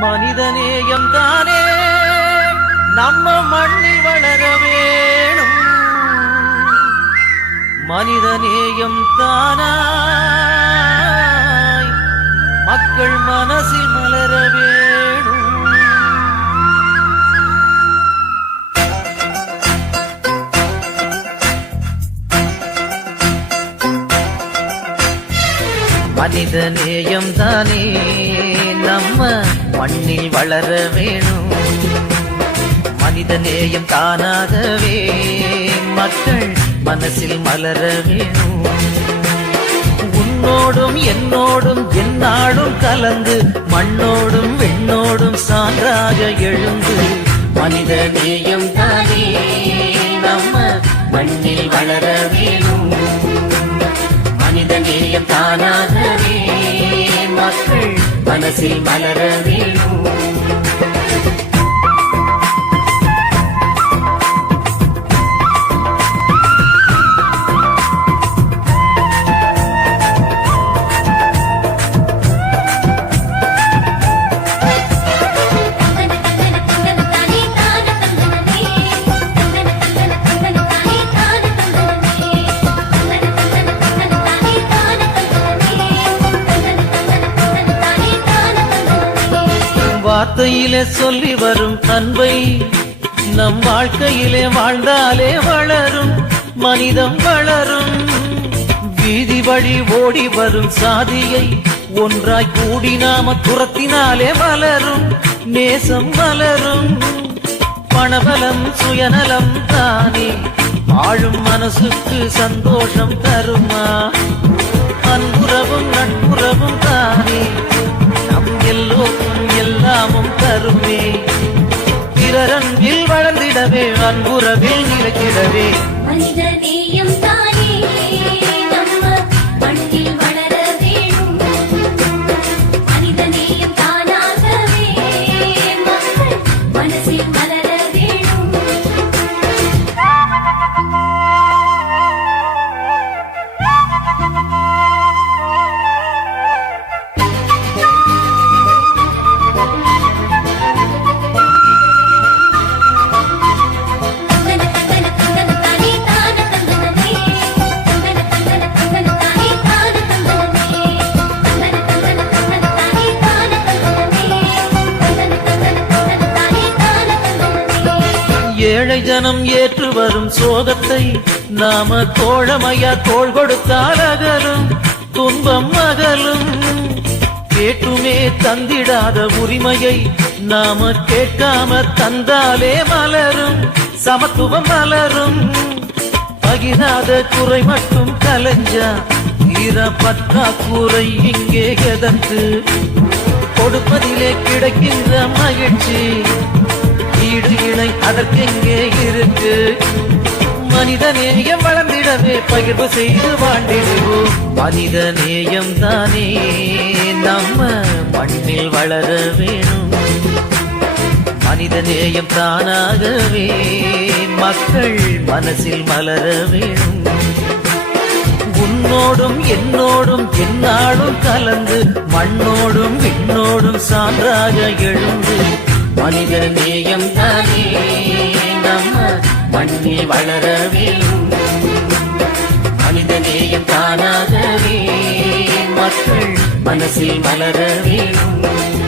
மனிதநேயம் தானே. நம்ம மண்ணில் வளர வேணும். மனிதநேயம் தானாய். மக்கள் மனசில் மலர வேணும். மனித நேயம் தானே. நம்ம மண்ணில் வளர வேணும். மனித நேயம் தானாகவே மக்கள் மனசில் மலர வேணும். உன்னோடும் என்னோடும் என்னாடும் கலந்து மண்ணோடும் வெண்ணோடும் சான்றாக எழுந்து மனித நேயம் தானே நம்ம மண்ணில் வளர வேணும். மனித நேயம் தானாகவே மக்கள் மனசில் மலர வார்த்தையிலே சொல்லி வரும் அன்பை நம் வாழ்க்கையிலே வாழ்ந்தாலே வளரும் மனிதம் வளரும். வீதி வழி ஓடி வரும் சாதியை ஒன்றாய் கூடி நாம துரத்தினாலே வளரும் நேசம் வளரும். பணபலம் சுயநலம் தானே வாழும் மனசுக்கு சந்தோஷம் தருமா? பிறரன்பில் வளர்ந்திடவே அன்புறவில் நிலைத்திடவே. மனித நேயம் ஏழை ஜனம் ஏற்று வரும் சோகத்தை நாம தோழமையா தோள் கொடுத்தால் அகலும் துன்பம் அகலும். கேட்டுமே தந்திடாத உரிமையை நாம கேட்காம தந்தாலே மலரும் சமத்துவம் மலரும். பகிராத குறை மட்டும் கலைஞ்சா ஈர பற்றாக்குறை இங்கே எதற்கு கொடுப்பதிலே கிடைக்கின்ற மகிழ்ச்சி ஈடு இணை அதற்கெங்கே இருக்கு? மனித நேயம் வளர்ந்திடவே பகிர்வு செய்து வாழ்ந்திடுவோம். மனித நேயம் தானே நம்ம மண்ணில் வளர வேணும். மனித நேயம் தானாகவே மக்கள் மனசில் மலர வேணும். உன்னோடும் என்னோடும் என்னாலும் கலந்து மண்ணோடும் விண்ணோடும் சான்றாக எழுந்து மனித நேயம் தானே. நம்ம மண்ணில் வளர வேணும் மனித நேயம் தானாகவே. மக்கள் மனசில் மலர வேணும்